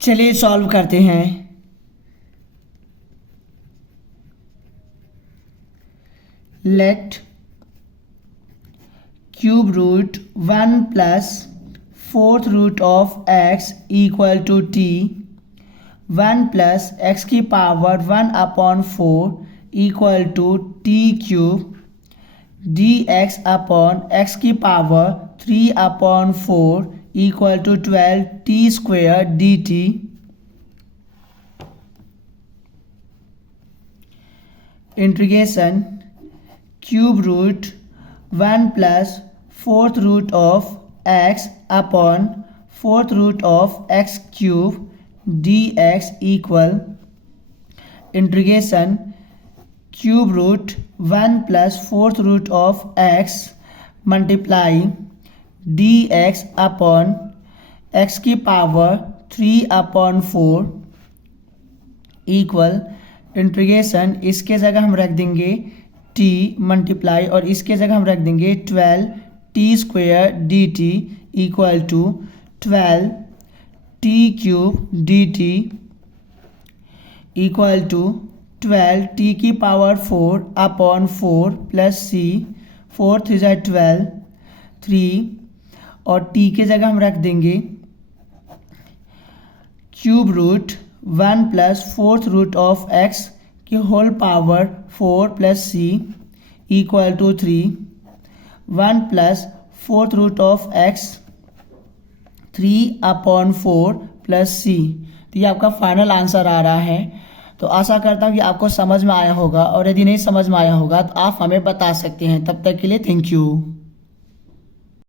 चलिए सॉल्व करते हैं। Let cube root 1 plus fourth root of x equal to t 1 plus x की power 1/4 equal to t cube dx upon x की power 3/4 equal to 12 t square dt। Integration cube root 1 plus fourth root of x upon fourth root of x cube dx equal integration cube root 1 plus fourth root of x multiply dx upon x की power 3/4 equal integration इसके जगह हम रख देंगे t multiply और इसके जगह हम रख देंगे 12 t square dt equal to 12 t cube dt equal to 12 t की पावर 4 अपॉन 4 प्लस c 4 3 12 3 और t के जगह हम रख देंगे cube root 1 plus fourth root of x की whole power 4 plus c equal to 3 1 plus fourth root of x 3/4 plus c। तो ये आपका फाइनल आंसर आ रहा है। तो आशा करता हूँ कि आपको समझ में आया होगा और यदि नहीं समझ में आया होगा तो आप हमें बता सकते हैं। तब तक के लिए थैंक यू।